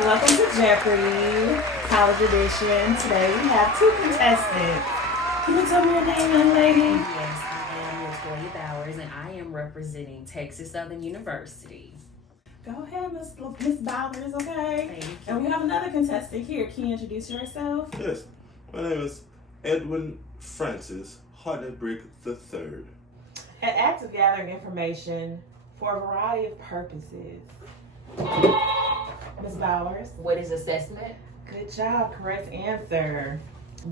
Welcome to Jeopardy, College Edition. Today we have two contestants. Can you tell me your name, young lady? Yes, I am Latoya Bowers, and I am representing Texas Southern University. Go ahead, Miss Bowers, okay? Thank you. And we have another contestant here. Can you introduce yourself? Yes, my name is Edwin Francis Hardenbrick III. An act of gathering information for a variety of purposes. Ms. Bowers. What is assessment? Good job, correct answer.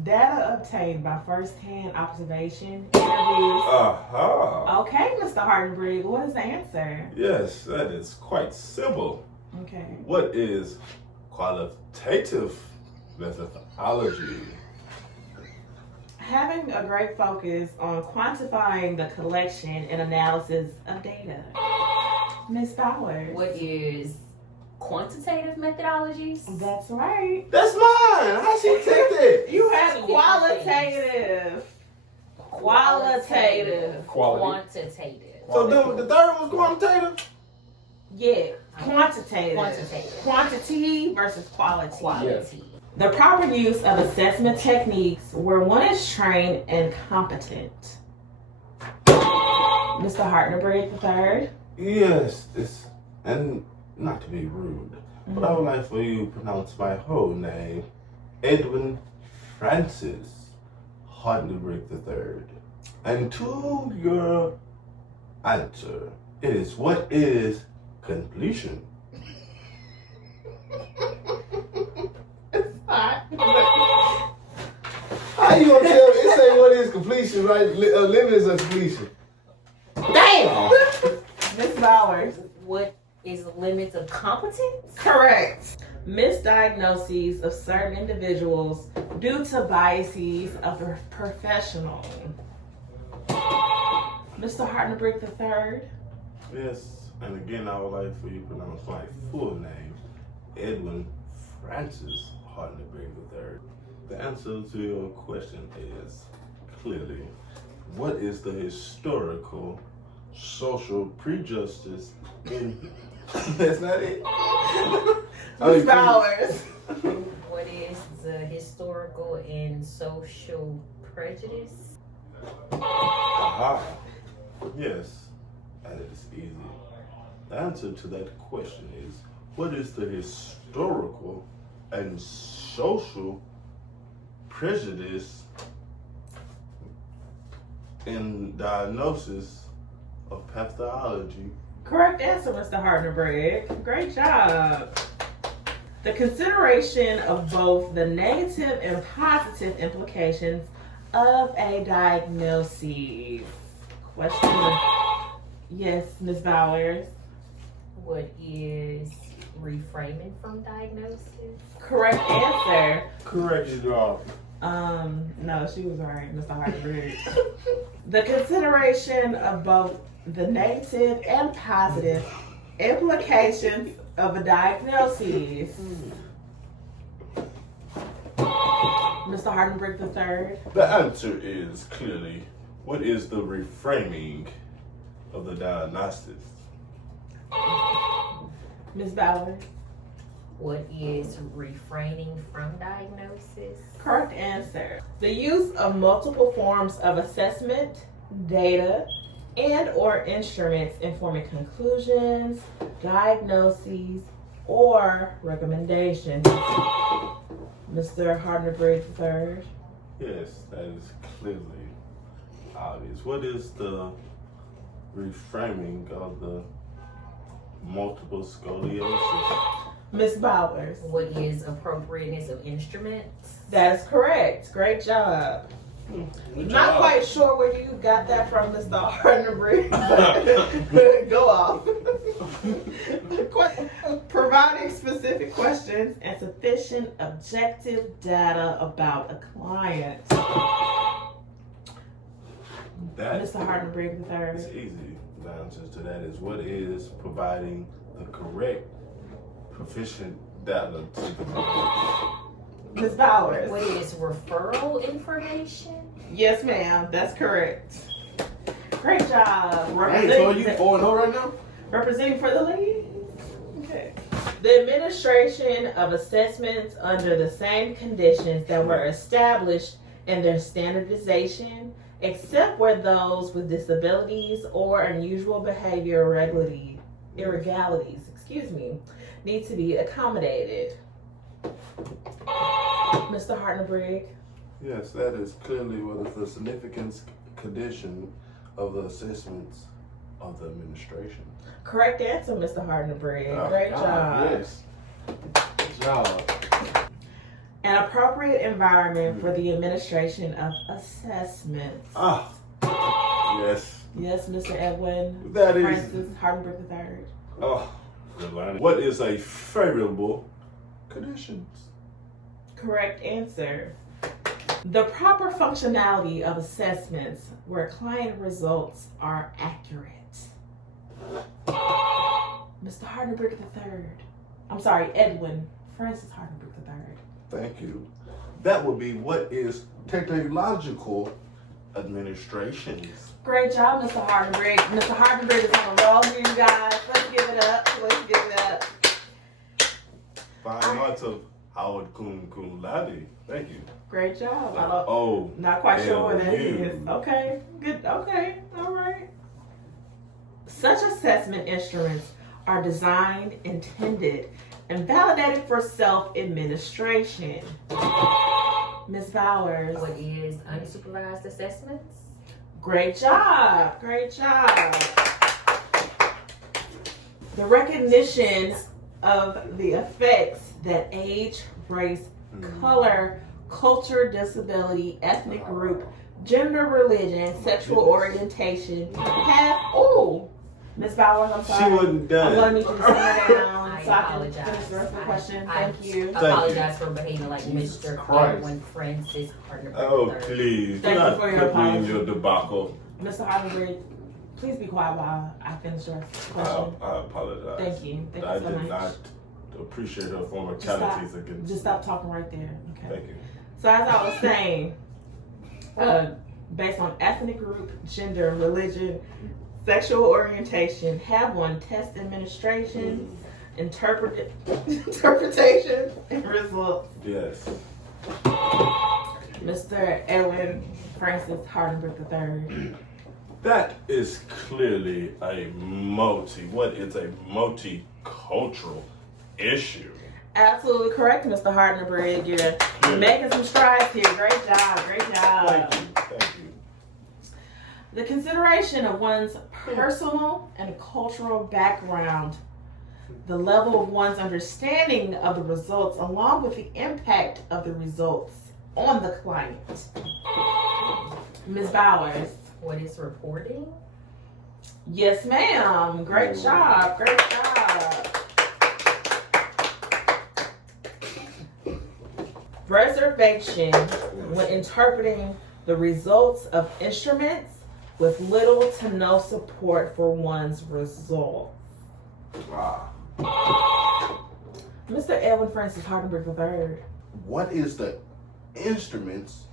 Data obtained by first-hand observation, interviews. Aha! Okay, Mr. Hardenbrick, what is the answer? Yes, that is quite simple. Okay. What is qualitative methodology? Having a great focus on quantifying the collection and analysis of data. Ms. Bowers. What is quantitative methodologies? That's right. That's mine! How she take that? You had qualitative. Qualitative. Quantitative. So the third was quantitative? Yeah, quantitative. Quantitative. Quantity versus quality. Quality. The proper use of assessment techniques where one is trained and competent. Mr. Hardenbrick III. Yes, and not to be rude, but I would like for you to pronounce my whole name, Edwin Francis Hardenbrick III. And to your answer is, what is completion? How you gonna tell me? It say what is completion, right? Limits of completion. Damn! Ms. Bowers. What is the limits of competence? Correct. Misdiagnoses of certain individuals due to biases of the professional. Mr. Hardenbrick III. Yes, and again, I would like for you to pronounce my full name, Edwin Francis Hardenbrick III. The answer to your question is clearly, what is the historical social prejudice in... That's not it. Ms. Bowers. What is the historical and social prejudice? Aha. Yes, that is easy. The answer to that question is, what is the historical and social prejudice in diagnosis of pathology? Correct answer, Mr. Hardenbrick. Great job. The consideration of both the negative and positive implications of a diagnosis. Question. Yes, Ms. Bowers. What is reframing from diagnosis? Correct answer. Correct job. No, she was right, Mr. Hardenbrick. The consideration of both the negative and positive implications of a diagnosis. Mr. Hardenbrick III. The answer is clearly, what is the reframing of the diagnosis? Ms. Ballard. What is refraining from diagnosis? Correct answer. The use of multiple forms of assessment, data, and or instruments in forming conclusions, diagnoses, or recommendations. Mr. Hardenbrick III. Yes, that is clearly obvious. What is the reframing of the multiple scoliosis? Ms. Bowers. What is appropriateness of instruments? That is correct. Great job. Not quite sure where you got that from, Mr. Hardenbrick. Go off. Providing specific questions and sufficient objective data about a client. Mr. Hardenbrick It's III. easy. The answer to that is, what is providing the correct, proficient data to the client? Ms. Bowers. What is referral information? Yes, ma'am. That's correct. Great job. Hey, so you 4-0 right now? Representing for the lead. Okay. The administration of assessments under the same conditions that were established in their standardization, except where those with disabilities or unusual behavior irregularities, need to be accommodated. Mr. Hardenberg. Yes, that is clearly what is the significance condition of the assessments of the administration. Correct answer, Mr. Hardenberg. Oh, Great God, job. Yes. Good job. An appropriate environment for the administration of assessments. Ah. Yes. Yes, Mr. Edwin. That is. Francis Hardenberg III. Oh, good learning. What is a favorable conditions? Correct answer. The proper functionality of assessments where client results are accurate. Mr. Hardenberg III. I'm sorry, Edwin Francis Hardenberg III. Thank you. That would be what is technological administrations. Great job, Mr. Hardenberg. Mr. Hardenberg is on a roll here, you guys. Let's give it up. Let's give it up. Fine arts of Howard cum laude. Thank you. Great job. Not quite sure what that is. Okay, good. Okay, all right. Such assessment instruments are designed, intended, and validated for self-administration. Ms. Bowers. What is unsupervised assessments? Great job. Great job. The recognition of the effects that age, race, color, culture, disability, ethnic group, gender, religion, sexual orientation have. Oh, Ms. Bowers, I'm sorry. She wasn't done. I'm going to need you to simmer down I so I can apologize. finish the rest of the question. I Thank you. apologize for behaving like Mr. Christ. Edwin Francis Hardenberg Oh, III. please. Thank Do you not for your put me in apology. your debacle. Mr. Hardenberg, please be quiet while I finish your question. I apologize. Thank you. Thank I you so did much. not appreciate her former Just stop. qualities against Just stop talking right there. Okay. Thank you. So as I was saying, based on ethnic group, gender, religion, sexual orientation, have one test administration, interpretation, and results. Yes. Mr. Edwin Francis Hardenberg III. That is clearly what is a multicultural issue. Absolutely correct, Mr. Hardenberg. You're making some strides here. Great job. Great job. Thank you. Thank you. The consideration of one's personal and cultural background, the level of one's understanding of the results, along with the impact of the results on the client. Ms. Bowers. What is reporting? Yes, ma'am. Great job. Great job. Reservation when interpreting the results of instruments with little to no support for one's result. Wow. Mr. Edwin Francis Hardenberg III. What is the instruments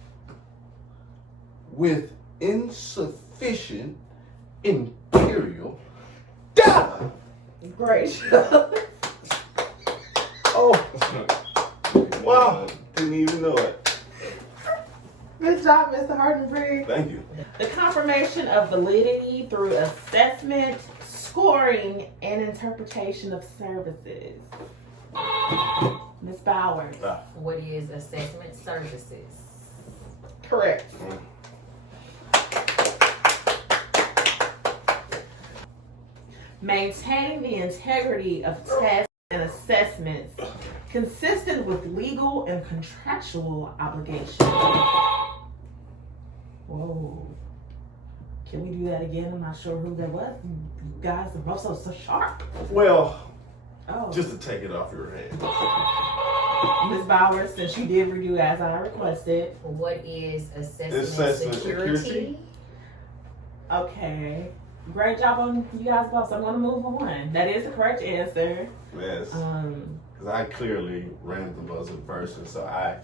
with insufficient imperial data? Great job. Oh. Wow. Didn't even know it. Good job, Mr. Hardenberg. Thank you. The confirmation of validity through assessment, scoring, and interpretation of services. Ms. Bowers. What is assessment services? Correct. Maintaining the integrity of tests and assessments consistent with legal and contractual obligations. Whoa. Can we do that again? I'm not sure who that was. You guys are both so sharp. Well, Oh. just to take it off your hands. Ms. Bowers, since you did redo as I requested. What is assessment Assessment security? security? Okay. Great job on you guys both. So I'm going to move on. That is the correct answer. Yes. Because I clearly ran the buzzer first, and so I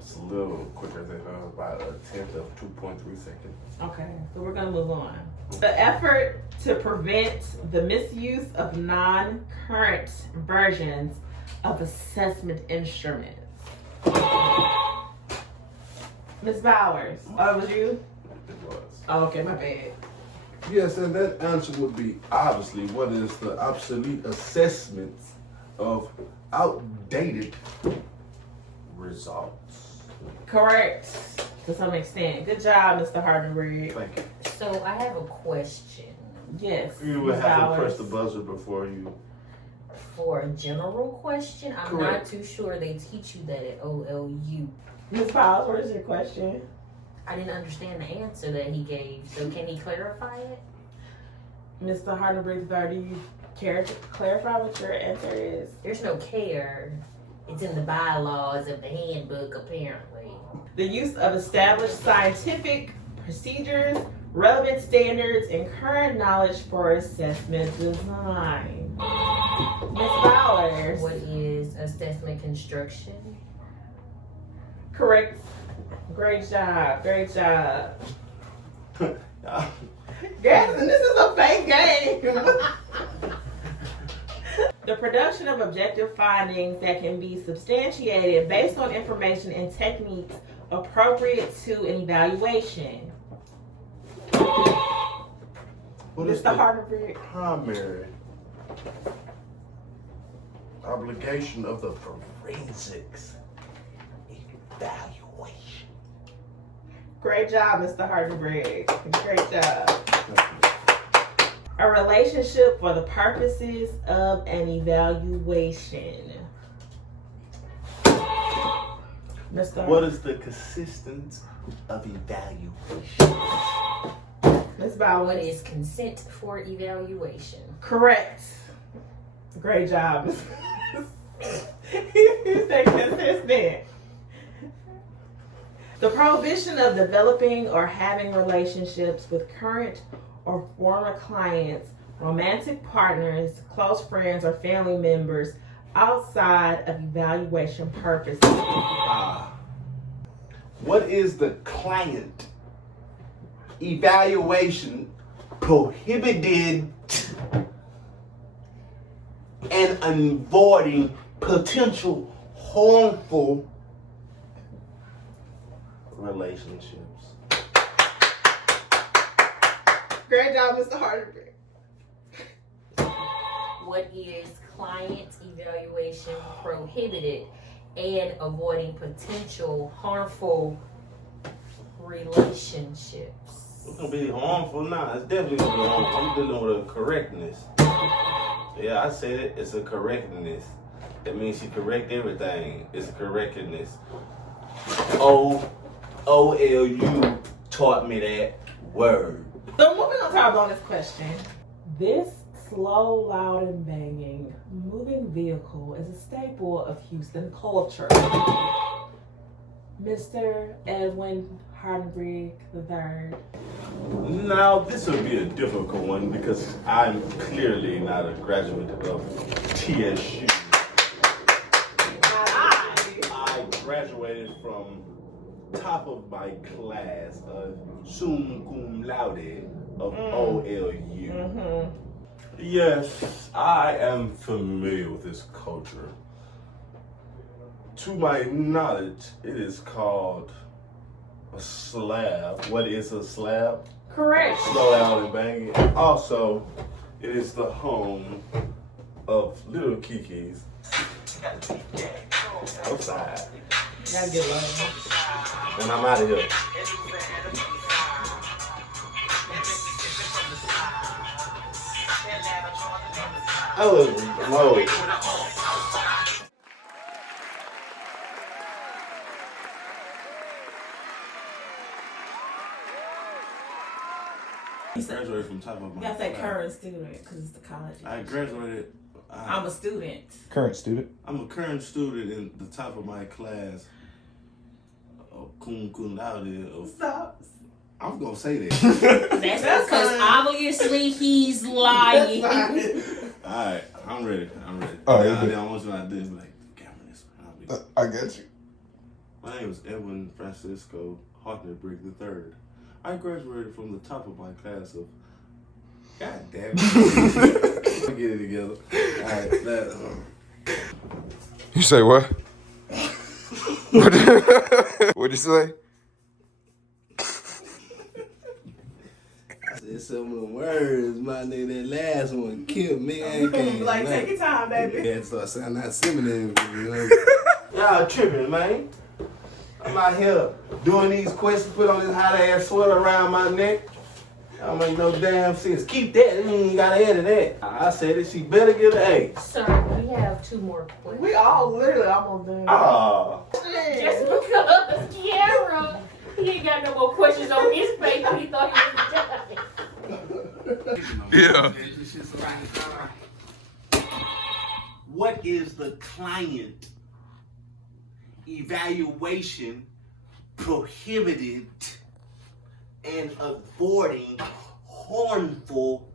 It's a little quicker than about a tenth of 2.3 seconds. Okay, so we're gonna move on. The effort to prevent the misuse of non-current versions of assessment instruments. Ms. Bowers, oh, it was you? It was. Oh, okay, my bad. Yes, and that answer would be obviously what is the obsolete assessments of outdated results. Correct, to some extent. Good job, Mr. Hardenberg. Thank you. So I have a question. Yes. You would Ms. have to Bowers. press the buzzer before you. For a general question, I'm Correct. not too sure they teach you that at OLU. Ms. Bowers, what is your question? I didn't understand the answer that he gave, so can he clarify it? Mr. Hardenberg, do you care to clarify what your answer is? There's no care. It's in the bylaws of the handbook, apparently. The use of established scientific procedures, relevant standards, and current knowledge for assessment design. Ms. Bowers. What is assessment construction? Correct. Great job. Great job. Guys, and this is a fake game. The production of objective findings that can be substantiated based on information and techniques appropriate to an evaluation. What is Mr. the Hardenberg. primary obligation of the forensics evaluation? Great job, Mr. Hardenberg. Great job. A relationship for the purposes of an evaluation. Mr. What is the consistence of evaluation? Ms. Bowers. What is consent for evaluation? Correct. Great job. You say consistent. The prohibition of developing or having relationships with current or former clients, romantic partners, close friends, or family members outside of evaluation purposes. What is the client evaluation prohibited and avoiding potential harmful relationships? Great job, Mr. Hardenberg. What is client evaluation prohibited and avoiding potential harmful relationships? It's gonna be harmful? Nah, it's definitely gonna be harmful. I'm dealing with a correctness. Yeah, I said it. It's a correctness. That means you correct everything. It's a correctness. OLU taught me that word. So moving on to our bonus question. This slow, loud, and banging moving vehicle is a staple of Houston culture. Mr. Edwin Hardenberg III. Now, this would be a difficult one because I'm clearly not a graduate of TSU. I graduated from top of my class of summa cum laude of OLU. Mm-hmm. Yes, I am familiar with this culture. To my knowledge, it is called a slab. What is a slab? Correct. Slow out and bang it. Also, it is the home of little Kiki's outside. Gotta get love. And I'm out of here. Oh, no. I graduated from top of You my gotta say class. current student because it's the college. I graduated. I'm a student. Current student. I'm a current student in the top of my class. Cum laude. Stop. I'm gonna say that. That's That's because fine. obviously he's lying. Alright, I'm ready. Oh, Now, you're I want you to do this, like, camera this way. I got you. My name is Edwin Francisco Hartnett-Brigg III. I graduated from the top of my class of... God damn it. I'll get it together. Alright, that... You say what? What'd you say? I said some of the words, my nigga. That last one killed me. Like, take your time, baby. Yeah, so I sound not similar. Y'all tripping, man. I'm out here doing these questions, put on this hot ass sweater around my neck. I don't make no damn sense. Keep that, you ain't gotta edit that. I said it, she better get an A. Sir, we have 2 more questions. We all literally almost done. Ah. Just because Kiara, he ain't got no more questions on his paper, he thought he was done. Yeah. What is the client evaluation prohibited and avoiding harmful